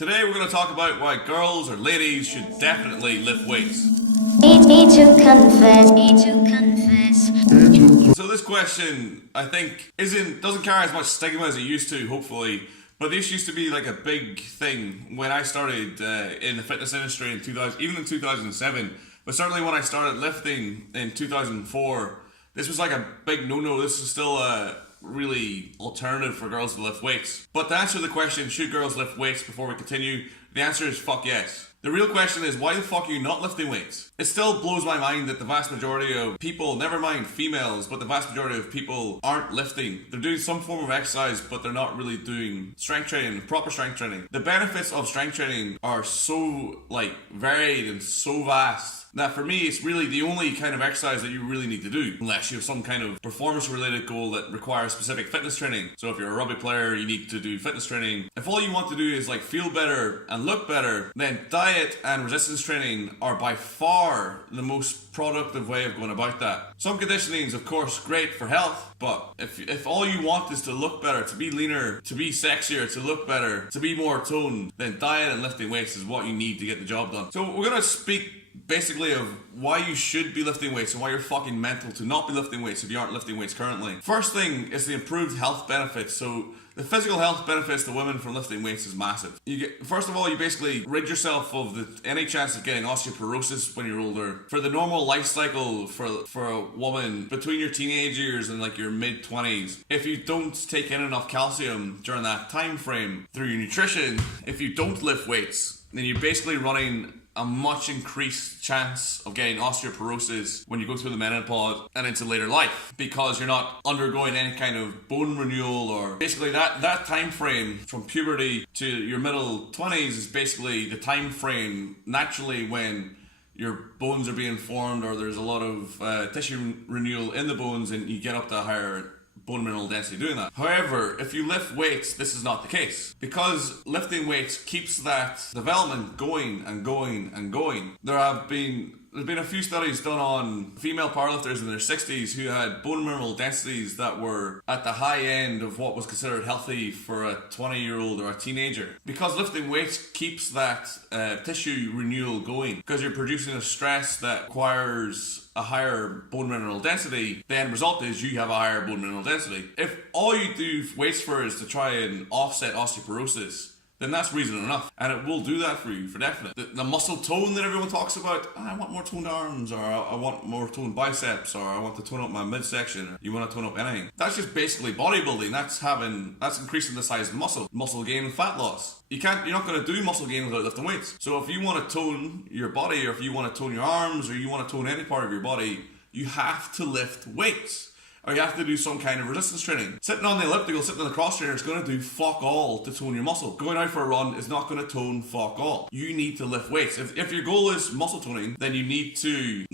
Today we're going to talk about why girls or ladies should definitely lift weights. Need to confess. So this question, I think, doesn't carry as much stigma as it used to, hopefully. But this used to be like a big thing when I started in the fitness industry in 2000, even in 2007. But certainly when I started lifting in 2004, this was like a big no-no. This is still a really alternative for girls to lift weights. But to answer the question, should girls lift weights, before we continue, the answer is fuck yes. The real question is, why the fuck are you not lifting weights? It still blows my mind that the vast majority of people, never mind females, but the vast majority of people aren't lifting. They're doing some form of exercise, but they're not really doing strength training, proper strength training. The benefits of strength training are so varied and so vast that for me, it's really the only kind of exercise that you really need to do, unless you have some kind of performance-related goal that requires specific fitness training. So if you're a rugby player, you need to do fitness training. If all you want to do is feel better and look better, then diet and resistance training are by far the most productive way of going about that. Some conditioning is of course great for health, but if all you want is to look better, to be leaner, to be sexier, to look better, to be more toned, then diet and lifting weights is what you need to get the job done. So we're going to speak basically of why you should be lifting weights and why you're fucking mental to not be lifting weights if you aren't lifting weights currently. First thing is the improved health benefits. So the physical health benefits to women from lifting weights is massive. First of all, you basically rid yourself of any chance of getting osteoporosis when you're older. For the normal life cycle for a woman between your teenage years and your mid-20s, if you don't take in enough calcium during that time frame through your nutrition, if you don't lift weights, then you're basically running a much increased chance of getting osteoporosis when you go through the menopause and into later life, because you're not undergoing any kind of bone renewal, or basically that time frame from puberty to your middle 20s is basically the time frame naturally when your bones are being formed, or there's a lot of tissue renewal in the bones, and you get up to a higher bone mineral density doing that. However, if you lift weights, this is not the case, because lifting weights keeps that development going and going and going. There's been a few studies done on female powerlifters in their 60s who had bone mineral densities that were at the high end of what was considered healthy for a 20-year-old or a teenager. Because lifting weights keeps that tissue renewal going, because you're producing a stress that requires a higher bone mineral density, the end result is you have a higher bone mineral density. If all you do weights for is to try and offset osteoporosis, then that's reason enough, and it will do that for you for definite. The muscle tone that everyone talks about, I want more toned arms, or I want more toned biceps, or I want to tone up my midsection, or you want to tone up anything. That's just basically bodybuilding. That's increasing the size of the muscle gain and fat loss. You're not going to do muscle gain without lifting weights. So if you want to tone your body, or if you want to tone your arms, or you want to tone any part of your body, you have to lift weights. Or you have to do some kind of resistance training. Sitting on the elliptical, sitting on the cross trainer is going to do fuck all to tone your muscle. Going out for a run is not going to tone fuck all. You need to lift weights. If your goal is muscle toning, then you need to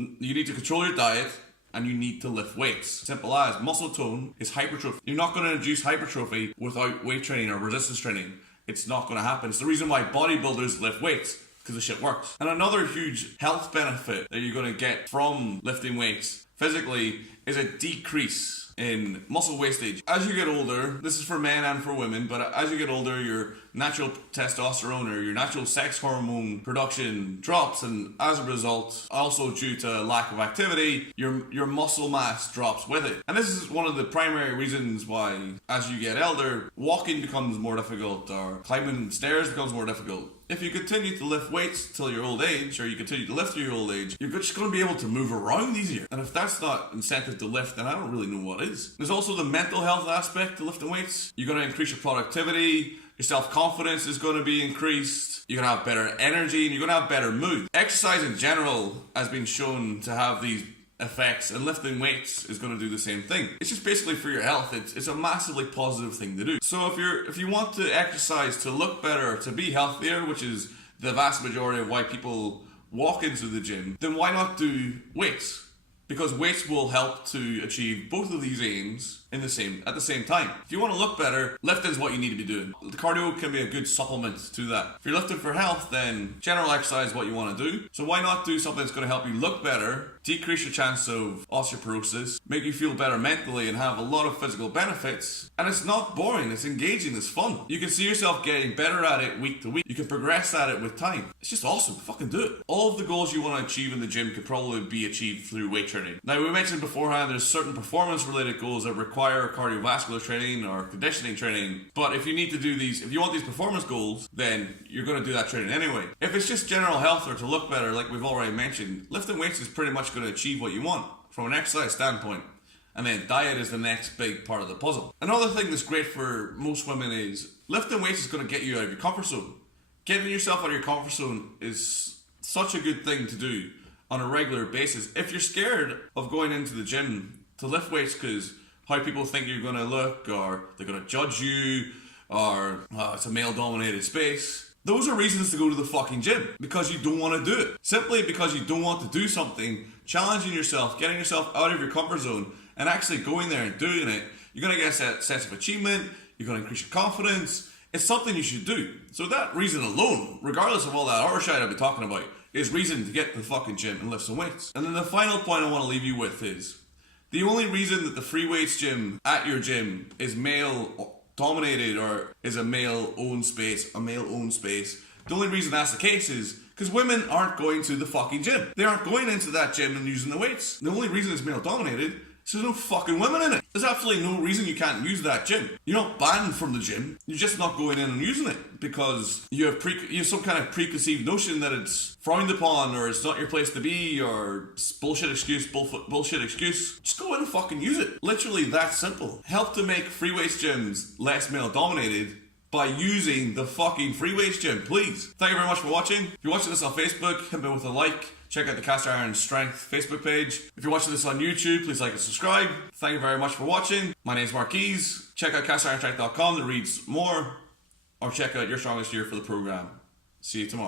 control your diet, and you need to lift weights. Simple as. Muscle tone is hypertrophy. You're not going to induce hypertrophy without weight training or resistance training. It's not going to happen. It's the reason why bodybuilders lift weights, because the shit works. And another huge health benefit that you're going to get from lifting weights physically is a decrease in muscle wastage. As you get older, this is for men and for women, but as you get older, your natural testosterone or your natural sex hormone production drops, and as a result, also due to lack of activity, your muscle mass drops with it. And this is one of the primary reasons why, as you get older, walking becomes more difficult, or climbing stairs becomes more difficult. If you continue to lift weights till your old age, or you continue to lift through your old age, you're just going to be able to move around easier. And if that's not incentive to lift, then I don't really know what is. There's also the mental health aspect to lifting weights. You're going to increase your productivity, your self-confidence is going to be increased, you're going to have better energy, and you're going to have better mood. Exercise in general has been shown to have these effects, and lifting weights is going to do the same thing. It's just basically for your health. It's a massively positive thing to do. So if you want to exercise to look better, to be healthier, which is the vast majority of why people walk into the gym, then why not do weights? Because weights will help to achieve both of these aims at the same time. If you want to look better, lifting is what you need to be doing. The cardio can be a good supplement to that. If you're lifting for health, then general exercise is what you want to do. So why not do something that's going to help you look better decrease your chance of osteoporosis, make you feel better mentally, and have a lot of physical benefits. And it's not boring, it's engaging, it's fun. You can see yourself getting better at it week to week. You can progress at it with time. It's just awesome. Fucking do it. All of the goals you want to achieve in the gym could probably be achieved through weight training. Now, we mentioned beforehand there's certain performance-related goals that require cardiovascular training or conditioning training. But if you need to do these, if you want these performance goals, then you're going to do that training anyway. If it's just general health or to look better, like we've already mentioned, lifting weights is pretty much going to achieve what you want from an exercise standpoint. And then diet is the next big part of the puzzle. Another thing that's great for most women is lifting weights is going to get you out of your comfort zone. Getting yourself out of your comfort zone is such a good thing to do on a regular basis. If you're scared of going into the gym to lift weights because how people think you're going to look, or they're going to judge you, or it's a male-dominated space, those are reasons to go to the fucking gym, because you don't want to do it. Simply because you don't want to do something, challenging yourself, getting yourself out of your comfort zone, and actually going there and doing it, you're going to get a sense of achievement, you're going to increase your confidence. It's something you should do. So that reason alone, regardless of all that other shit I've been talking about, is reason to get to the fucking gym and lift some weights. And then the final point I want to leave you with is, the only reason that the free weights gym at your gym is male dominated or is a male-owned space, the only reason that's the case is because women aren't going to the fucking gym. They aren't going into that gym and using the weights. The only reason it's male-dominated, so there's no fucking women in it. There's absolutely no reason you can't use that gym. You're not banned from the gym. You're just not going in and using it because you have some kind of preconceived notion that it's frowned upon, or it's not your place to be, or bullshit excuse. Just go in and fucking use it. Literally that simple. Help to make free weights gyms less male dominated by using the fucking free weights gym, please. Thank you very much for watching. If you're watching this on Facebook, hit me with a like. Check out the Cast Iron Strength Facebook page. If you're watching this on YouTube, please like and subscribe. Thank you very much for watching. My name's Marquise. Check out castironstrength.com to read more, or check out Your Strongest Year for the program. See you tomorrow.